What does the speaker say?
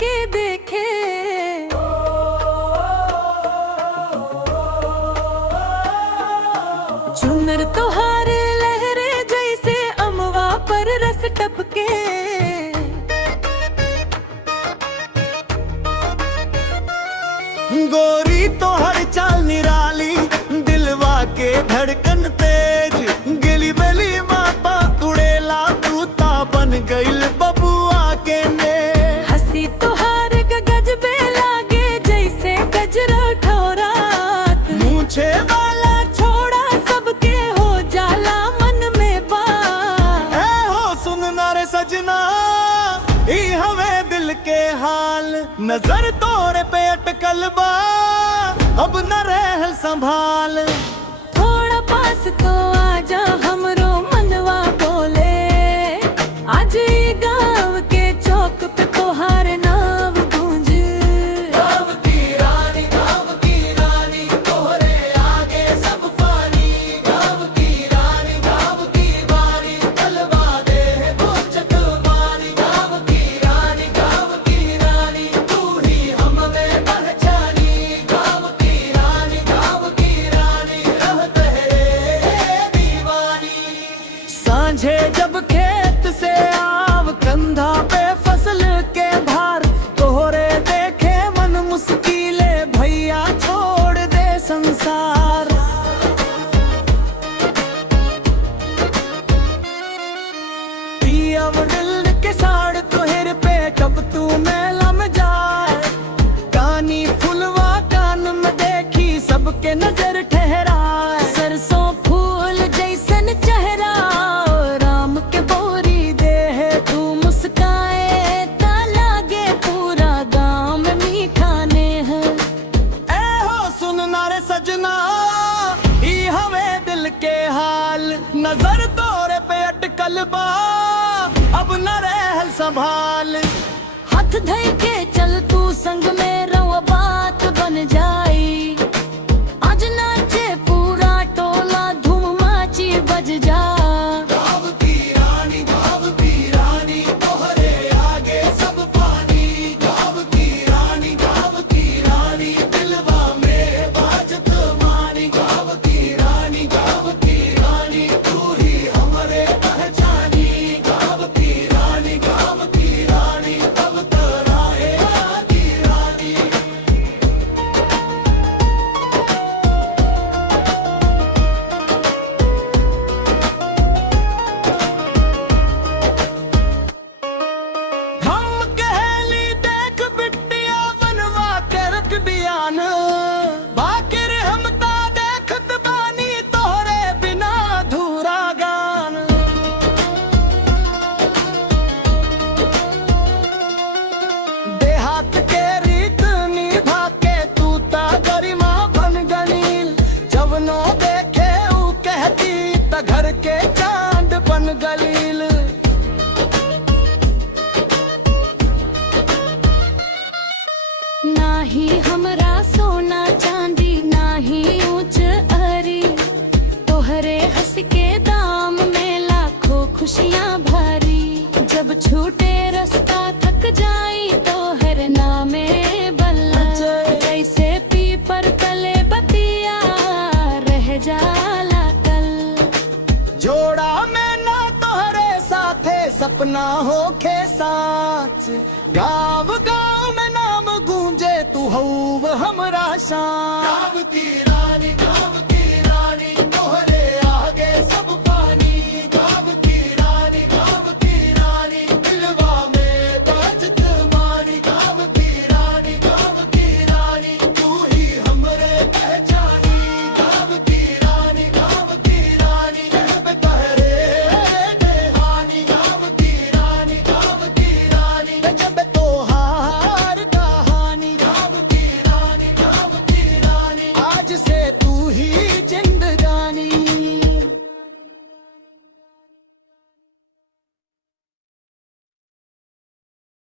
के देखे। चुनर तोहार लहरे जैसे अमवा पर रस टपके। गोरी तो हर चाल निराली, दिलवा के धड़कन तेज। गिली बेली मापा उड़ेला, तू ता बन गइल बबुआ के ने। हंसी तोहार गजबे लागे जैसे गजरा ठोरात। मूछे वाला छोड़ा सबके हो जाला मन में बात। ए हो सुनना रे सजना, ई हमें दिल के हाल। नजर तोरे पे अटकल बा, अब न रहल संभाल। थोड़ा पास तो आजा, हमरो मनवा बोले। आज ई गाँव के चौक पे तोहार नाम गूंज। गाँव की रानी, गाँव की रानी, तोहरे आगे सब पानी। गाँव की रानी, गाँव की बारी, तलवा दे है बोचक मारी। गाँव की रानी, गाँव की रानी, तू ही हमें पहचानी। गाँव की रानी, गाँव की रानी, रहत है दीवानी। सांझे जब खेत से आव, कंधा पे फसल के भार। तोहरे देखे मन मुश्किले, भैया छोड़ दे संसार। पिया दिल के साड़ तोहर पे, कब तू मेला में जाए। कानी फुलवा कान में देखी, सबके नजर ठहराए। सरसों फूल जैसन चेहरा, राम के बोरी देह। तू मुस्काए ता लागे पूरा गाँव में मीठा नेह। ए हो सुनना रे सजना, ई हमें दिल के हाल। नजर तोरे पे अटकल बा, अब न रहल संभाल। हाथ धइ के चल तू संग में, रवा बात बन जाई। आज नाचे पूरा टोला, धूम माची बज जा। गाँव की रानी, गाँव की रानी, तोहरे आगे सब पानी। गाँव की रानी, गाँव की रानी, दिलवा में बाजत मानी। गाँव की रानी, गाँव की रानी, तू ही हमरे पहचानी। गाँव की रानी, गाँव की रानी, तब तराए आती रानी। हम कहली देख बिटिया, बनवा के रख बियान। बाकिर हम ता देखत बानी, तोहरे बिना अधूरा गान। देहात के रीत निभा के, तू ता गरिमा बन गनील। जवनो देखे ऊ कहती, त घर के चांद बन गलील। नाही हमरा सोना चांदी, नाही ऊंच अरी। तोहरे हंस के दाम में लाखों खुशियां भरी। जब छूटे रास्ता थक जाई, तोहर नामे बल्ला। जैसे पीपर तले बतिया, रह जाला कल। जोड़ा में ना तोहरे साथे, सपना होखे साच। गाँव गाँव में नाम गूंजे, तू हऊ हमरा शान। गाँव की रानी, गाँव